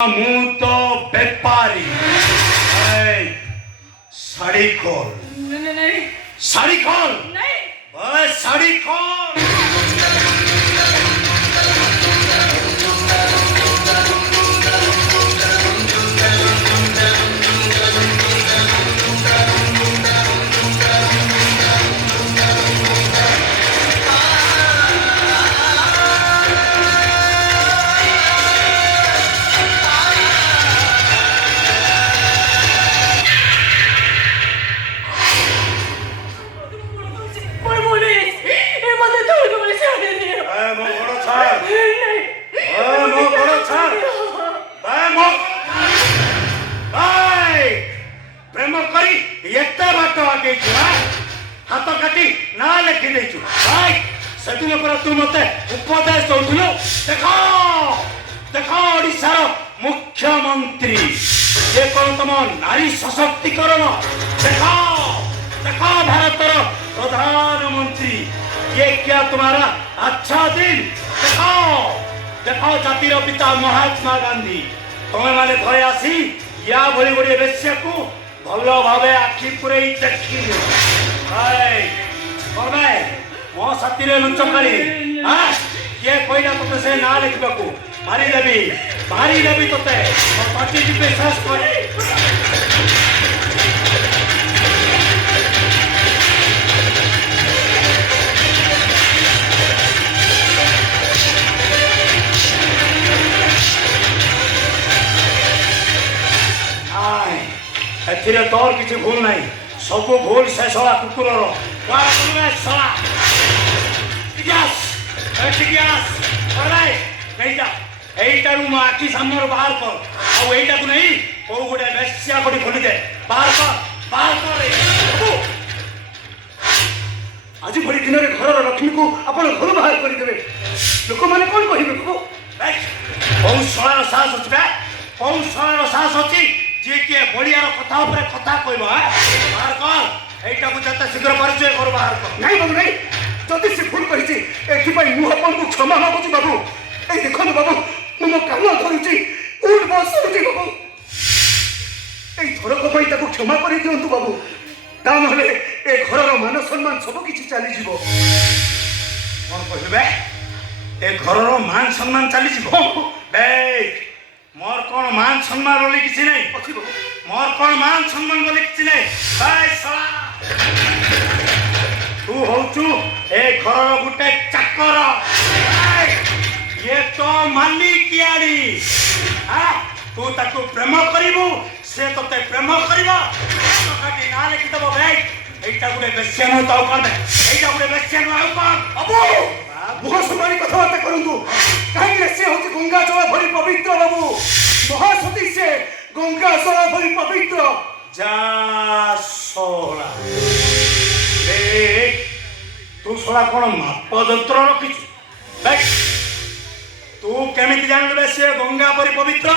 मुंह तो व्यापारी साड़ी खोल। नहीं साड़ी खोल। नहीं बस साड़ी खोल। हाथ काटी ना लिखी देचु सेतु पर तू मते उपदेश दउथुलो। देखो देखो ओडिशार मुख्यमंत्री ये कोन तम नारी सशक्तिकरण। देखो देखो भारतर प्रधानमंत्री ये क्या तुम्हारा अच्छा दिन। देखो देखो जातिर पिता महात्मा गांधी तुम्हें माने घरे आसी या भली गोटे बेश्या को भल भावे आखि पुरे देखी मो साथी लुचकारी किए कहला तुझे से ना लिखा मारिदेवी तोते पार्टी विश्वास करे। एथिरे तोर किसी भूल नहीं सब भूल से सला कुकुर यू आखि सामने बाहर कर आईटा को नहीं कौ गोटे बेश्या कोटी खोली दे बाहर कर आज भरी दिन में घर लक्ष्मी को अपन घर बाहर करदे लोक मैंने कौन कहे बहुत सलार साहस अच्छे बहुत सलार साहस अच्छी जी किए बड़ियार कथा कथा कह बाहर कर यहीटा को जिते शीघ्र परिचय कर बाहर कर। नहीं बाबू नहीं जदि से भूल कर मुँह आपन को क्षमा मागुची बाबू। ये देखो बाबू मो कान धरुची उठ बस बाबू यथरक क्षमा कर दिंतु बाबू ता ना ए घर मान सम्मान सब किसी चली जीव कौन कहबे ए घर मान सम्मान चली जीव। मोर कौन मान सम्मान बोली किसी नहीं मोर कौन मान सम्मान बोली किसी नहीं तू होचु ए घर गुटे चाकर ये तो मालिकियानी तू ताकू प्रेम करिबु से तोते प्रेम करिबो काटी ना लिखि दबो बैग एटा गुटे बेस्यानो तो कर दे एटा गुटे बेस्यानो आउ कर अबू मुह सुमारी कथा बात करंतु काहे से होची गंगा जल भरी पवित्र बाबू महासती से गंगा जल भरी पवित्र जा सोला देख तू सोला कौन माप जंत्र रखिଛୁ देख तू केमिति जानले से गंगा परी पवित्र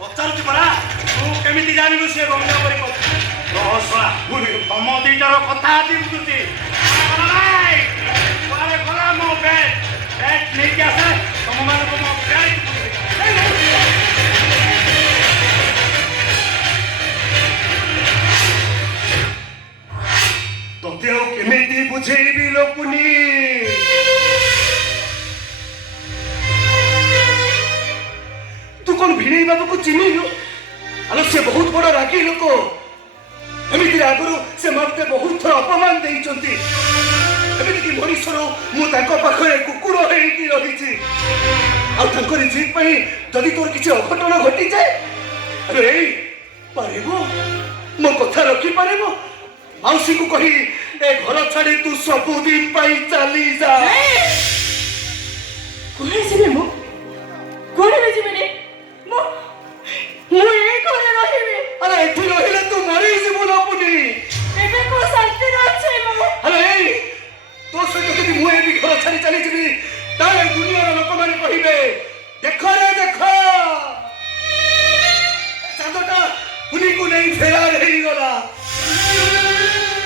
पचारुची परा तू केमिति जानलु से गंगा परी पवित्र सोला तम दुईटार कथा आदि बुझुची मो बैट नहीं आसे तुम मान को मो तोते केमिति बुझेबी लोकुनी तू कौन भिड़े बाबू को चिन्ह आलो से बहुत बड़ रागी लोक एमिति आगुरु से मते बहुत थर अपमान देइचंती एमिति मनीषर मु ताको पाखरे कुकुर हेइकी रहिछि आ तांकर जीत पई जदि तोर किछि अघटन घटी जाए अरे पारेबो मो कथा रखी पारेबो मौसी को कही ए घर छाड़ी तू सबुदिन पाई चली जा कोने से मो कोने में जीवने मो मो ए कोने रहिबे अरे एथि रहिले तू मरी जीव न पुनी एबे को शांति रहछे मो अरे तो सहित जदि मु ए भी घर छाड़ी चली जीवी ताले दुनिया लोक माने कहिबे देखो रे देखो चांदटा पुनी को नहीं फेरार हेई गला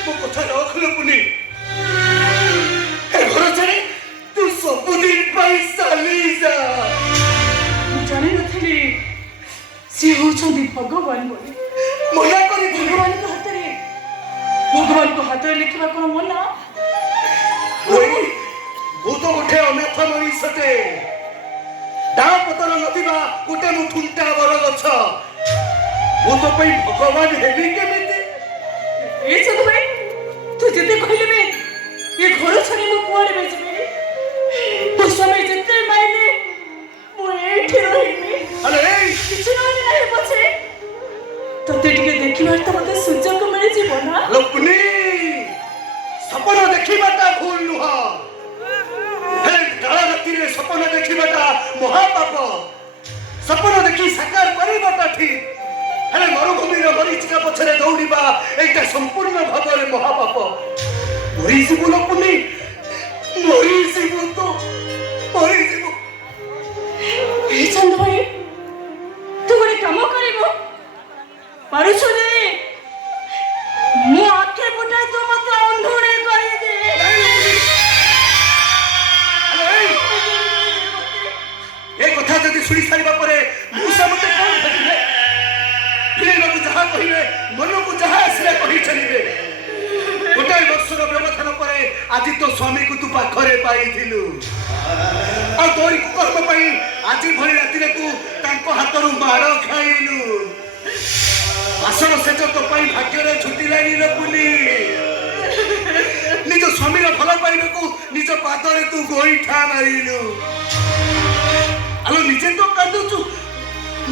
मो कथा रखलो पुनी ए घर छाड़ी तू सबुदिन पाई चली जा जाने न ସେ ହଉଛନ୍ତି ଭଗବାନ ବୋଲି। ମନା କରିଥିଲି ଭଗବାନଙ୍କ ହାତରେ ଲେଖିବା କ'ଣ ମନା? ମୁଁ ତ ଗୋଟେ ଅନାଥ ମଣିଷଟେ, ଡାଳ ପତର ନଥିବା ଗୋଟେ ମୁଁ ଥୁଣ୍ଟା ବର ଗଛ। ମୁଁ ତ ପାଇଁ ଭଗବାନ ହେବି କେମିତି? ଏ ସଦୁ ଭାଇ, ତୁ ଯେତେ କହିଲେ ବି ଏ ଘର ଛାଡ଼ି ମୁଁ କୁଆଡ଼େ ବି ଯିବିନି। ମୋ ସ୍ୱାମୀ ଯେତେ ମାଇଲେ ମୁଁ ଏଇଠି ରହିବି। କିଛି ନହେଲେ ନାହିଁ ପଛେ ତତେ ଟିକେ ଦେଖିବାର ତ ମତେ ସୁଯୋଗ ମିଳିଯିବ ନା? ଲୋକୁନି, ସପନ ଦେଖିବାଟା ଭୁଲ ନୁହଁ, ହେଲେ ଡାଳ ରାତିରେ ସପନ ଦେଖିବାଟା ମହାପାପ। ସପନ ଦେଖି ସାକାର କରିବାଟା ଠିକ, ହେଲେ ମରୁଭୂମିର ମରିଚିକା ପଛରେ ଦୌଡ଼ିବା ଏଇଟା ସମ୍ପୂର୍ଣ୍ଣ ଭାବରେ ମହାପାପ। ମରିଯିବୁ ଲୋକୁନି, ମରିଯିବୁ ତ ମରିଯିବୁ। ଏ ଚନ୍ଦ ଭାଇ, ତୁ ଗୋଟେ କାମ କରିବୁ ପାରୁଛୁ ଯେ ମୁଁ ଆଖି ଫୁଟାଇ ତୁ ମତେ ଅନ୍ଧୁଣୀ କରିଦେ। ଏ କଥା ଯଦି ଶୁଣି ସାରିବା ପରେ ମୂଷା ମତେ କଣ ଭାବିବେ? ପିଲାକୁ ଯାହା କହିବେ, ମନକୁ ଯାହା ଆସିଲେ କହି ଚାଲିବେ। ଗୋଟାଏ ବର୍ଷର ବ୍ୟବଧାନ ପରେ ଆଜି ତୋ ସ୍ୱାମୀକୁ ତୁ ପାଖରେ ପାଇଥିଲୁ, ଆଉ ତୋରି କର୍ମ ପାଇଁ ଆଜି ଭଳି ରାତିରେ ତୁ ତାଙ୍କ ହାତରୁ ମାଡ଼ ଖାଇଲୁ। ଆସନ ସେଜ ତୋ ପାଇଁ ଭାଗ୍ୟରେ ଛୁଟିଲାନି ଲୋକୁନି। ନିଜ ସ୍ୱାମୀର ଭଲ ପାଇବାକୁ ନିଜ ପାଦରେ ତୁ ଗୋଇଠା ମାରିଲୁ। ଆଲୋ ନିଜେ ତ କାନ୍ଦୁଛୁ,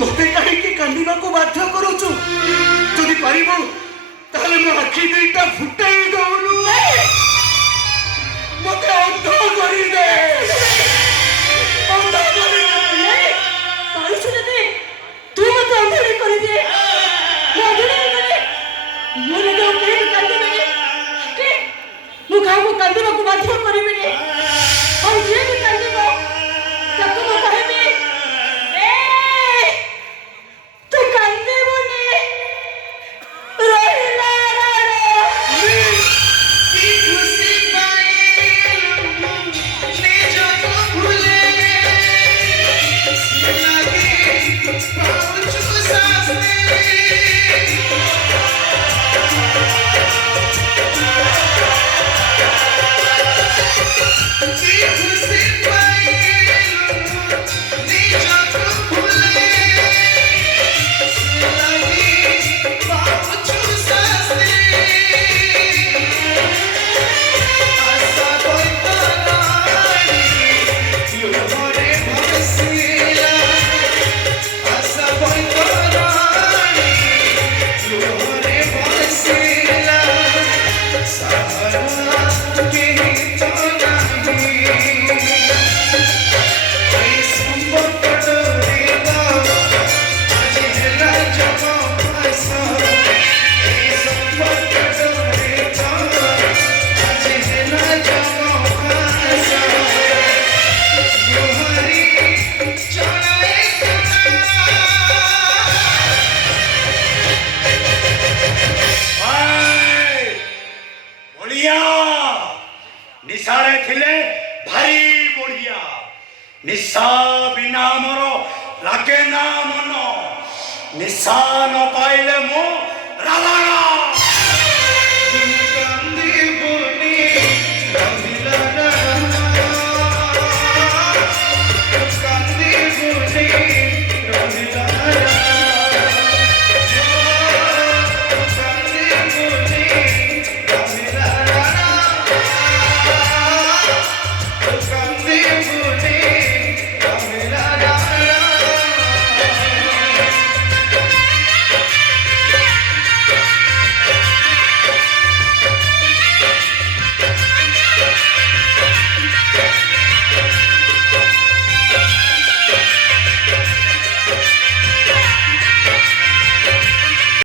ମତେ କାହିଁକି କାନ୍ଦିବାକୁ ବାଧ୍ୟ କରୁଛୁ? ଯଦି ପାରିବୁ ତାହେଲେ ମୋ ଆଖି ଦିଟା ଫୁଟାଇ ଦଉନୁ, ମତେ ଅନ୍ଧ କରିଦେ। ଅନ୍ଧ କରିଦେ। ପାରୁଛୁ ଯଦି ତୁ ମତେ ଅନ୍ଧୁଣୀ କରିଦେ। ମୁଁ ନିଜେ କେହି କାନ୍ଦିବିନି, ମୁଁ କାହାକୁ କାନ୍ଦିବାକୁ ବାଧ୍ୟ କରିବିନି। ଆଉ ଯିଏ ବି କାନ୍ଦିବ ତାକୁ ମୁଁ କହିବି, ତୁ କାନ୍ଦିବୁନି, ରହିଲା निशारे थिले भारी बढ़िया। निशा बिना मोर लागे ना मन, निशा न पाइले मो